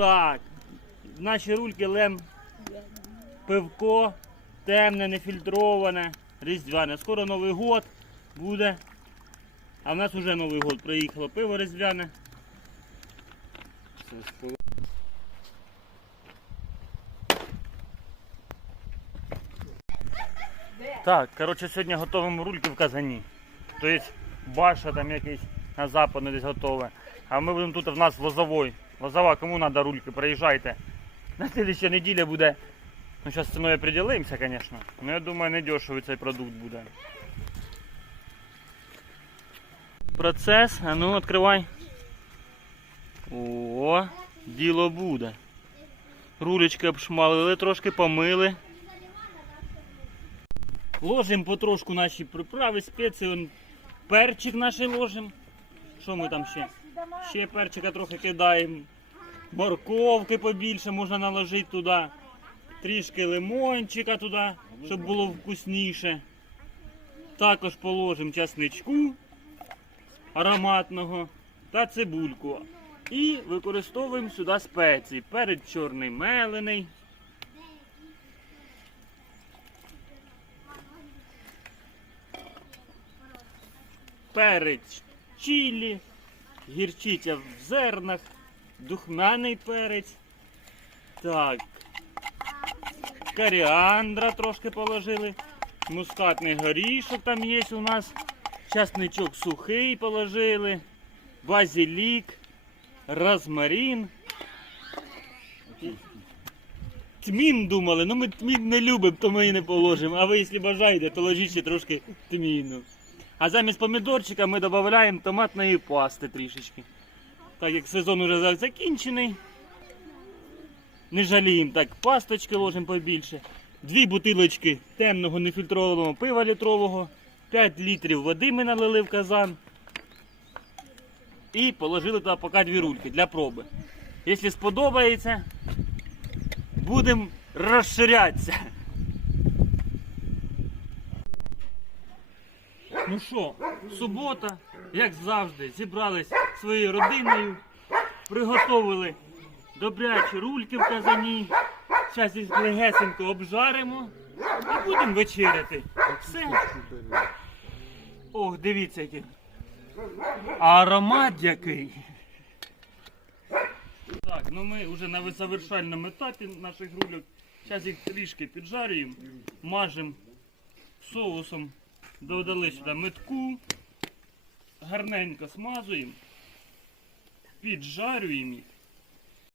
Так. Наші рульки лем пивко, темне, нефільтроване, різдвяне. Скоро Новий год буде. А в нас вже Новий год приїхало пиво різдвяне. Так, коротше, сьогодні готуємо рульки в казані. Тобто баша там якийсь на западне десь готове. А ми будемо тут в нас лозовой. Лозова, кому треба рульки, приїжджайте. На слідча неділя буде. Ну, зараз ціною приділимося, звісно. Ну я думаю, не дешевий цей продукт буде. Процес, а ну відкривай. О, діло буде. Рулечки обшмалили, трошки помили. Ложимо потрошку наші приправи, спеції, перчик наш ложимо. Що ми там ще? Ще перчика трохи кидаємо. Морковки побільше можна наложити туди. Трішки лимончика туди, щоб було вкусніше. Також положимо часничку ароматного та цибульку. І використовуємо сюди спеції. Перед чорний мелений. перець чилі, гірчиця в зернах, духмяний перець. Так. Коріандра трошки положили. Мускатний горішок там є у нас. Часничок сухий положили. Базилік, розмарин. Тмін думали, ну ми тмін не любимо, то ми і не положимо. А ви, якщо бажаєте, то ложіть ще трошки тміну. А замість помідорчика ми додаємо томатної пасти трішечки. Так як сезон вже закінчений. Не жаліємо. Так, пасточки ложимо побільше. Дві бутилочки темного нефільтрованого пива літрового. 5 літрів води ми налили в казан. І положили туди поки дві рульки для проби. Якщо сподобається, будемо розширятися. Ну що, субота, як завжди, зібрались своєю родиною, приготовили добрячі рульки в казані. Зараз їх легесенько обжаримо і будемо вечеряти. Все. Ох, дивіться який. Аромат який. Так, ну ми вже на завершальному етапі наших рульок. Зараз їх трішки піджарюємо, мажемо соусом додали сюди метку, гарненько смазуємо, піджарюємо їх